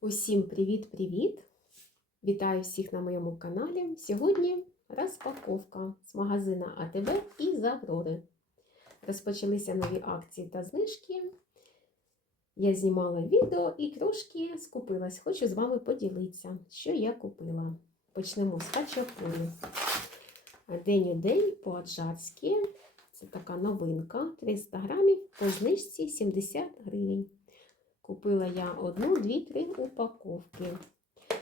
Усім привіт-привіт! Вітаю всіх на моєму каналі. Сьогодні розпаковка з магазина АТБ і Загрори. Розпочалися нові акції та знижки. Я знімала відео і трошки скупилась. Хочу з вами поділитися, що я купила. Почнемо з хачапурі. День у день по-аджарськи. Це така новинка. 300 грамів по знижці 70 гривень. Купила я одну, дві, три упаковки.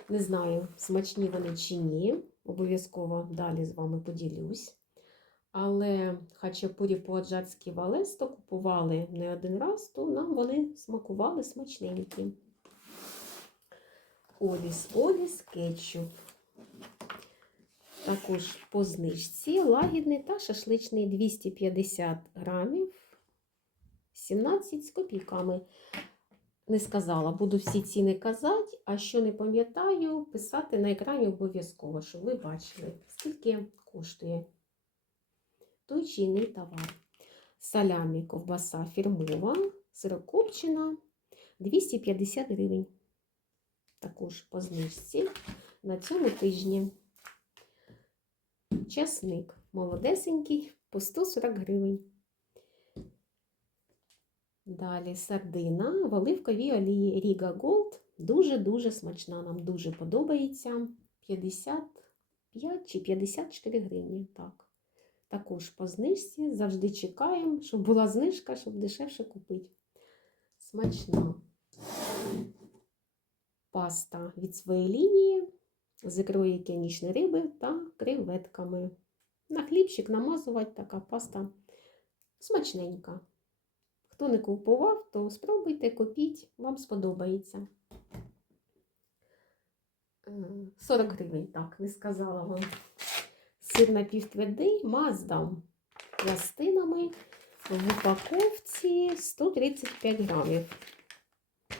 Не знаю, смачні вони чи ні. Обов'язково далі з вами поділюсь. Але хачапурі по-аджарськи валесто купували не один раз, то нам вони смакували смачненькі. Оліс, оліс, кетчуп. Також по знижці лагідний та шашличний 250 грамів, 17 з копійками. Не сказала, буду всі ціни казати, а що не пам'ятаю, писати на екрані обов'язково, щоб ви бачили, скільки коштує той чи інший товар. Салямі, ковбаса фірмова, сирокопчена 250 гривень. Також по знижці на цьому тижні. Часник молодесенький по 140 гривень. Далі сардина в оливковій олії Ріга Голд. Дуже-дуже смачна, нам дуже подобається. 55 чи 54 гривні. Так. Також по знижці завжди чекаємо, щоб була знижка, щоб дешевше купити. Смачна паста від своєї лінії з ікрою океанічної риби та креветками. На хлібчик намазувати така паста смачненька. Хто не купував, то спробуйте, купіть, вам сподобається. 40 гривень, так, не сказала вам. Сир напівтвердий маздам пластинами в упаковці 135 грамів.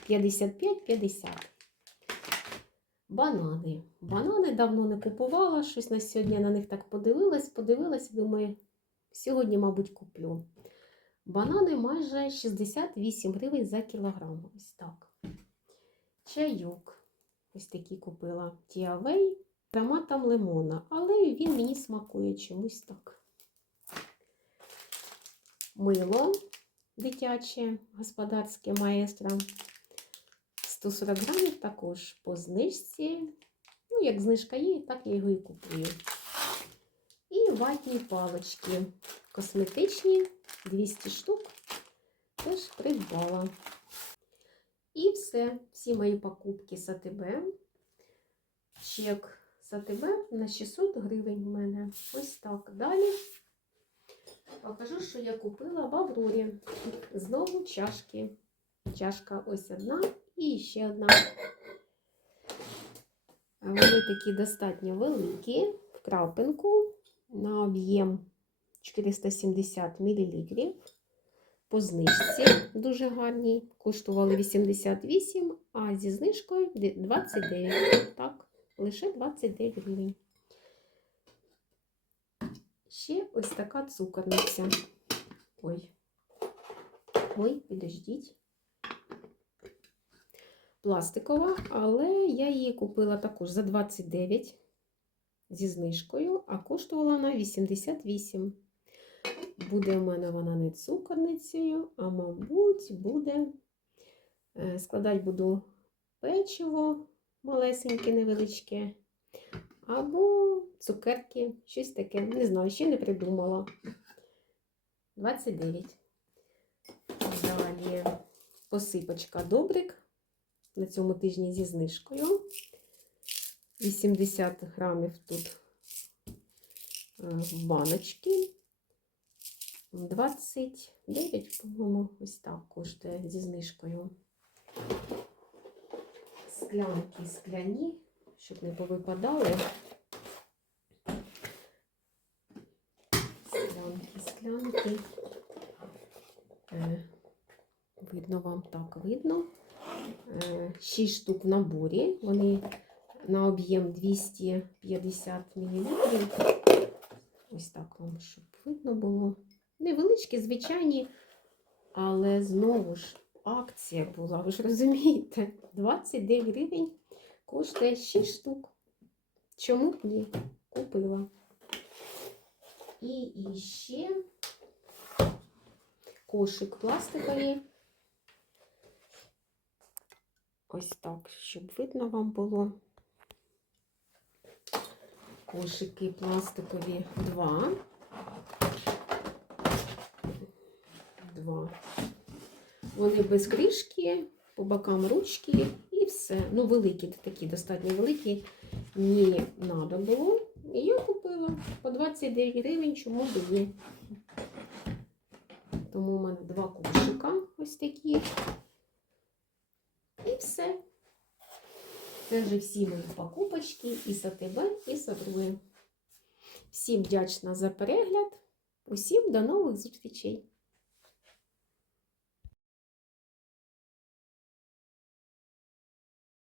55-50. Банани. Банани давно не купувала, щось на сьогодні на них так подивилась, подивилась думаю, сьогодні, мабуть, куплю. Банани майже 68 гривень за кілограм. Ось так. Чайок. Ось такий купила Тіавей ароматом лимона, але він мені смакує чомусь так. Мило дитяче, господарське маестро. 140 грамів також по знижці. Ну, як знижка є, так я його і купую. І ватні палички косметичні 200 штук теж придбала. І все, всі мої покупки з АТБ. Чек з АТБ на 600 гривень в мене. Ось так. Далі покажу, що я купила в Аврорі. Знову чашки. Чашка ось одна і ще одна. Вони такі достатньо великі, в крапинку на об'єм 470 мл. По знижці дуже гарні. Коштували 88, а зі знижкою 29. Так, лише 29 гривень. Ще ось така цукорниця. Ой. Ой, підождіть. Пластикова, але я її купила також за 29 зі знижкою, а коштувала вона 88. Буде у мене вона не цукорницею, а, мабуть, буде е, складати буду печиво малесеньке, невеличке, або цукерки, щось таке. Не знаю, ще не придумала. 29. Далі посипочка добрик на цьому тижні зі знижкою. 80 грамів тут в баночки. 29, по-моєму, ось так коштує зі знижкою. Склянки скляні, щоб не повипадали. Склянки, склянки. Е, видно вам так видно. 6 штук в наборі. Вони на об'єм 250 мл. Ось так вам, щоб видно було. Невеличкі, звичайні, але знову ж акція була, ви ж розумієте, 29 гривень коштує 6 штук. Чому б ні? Купила. І, ще кошик пластиковий. Ось так, щоб видно вам було. Кошики пластикові два. Два. Вони без кришки, по бокам ручки і все. Ну, великі, такі достатньо великі. Мені треба було. І я купила по 29 гривень, чому б ні. Тому у мене два кошика ось такі. І все. Це вже всі мої покупочки і з АТБ, і з Адрує. Всім вдячна за перегляд. Усім до нових зустрічей!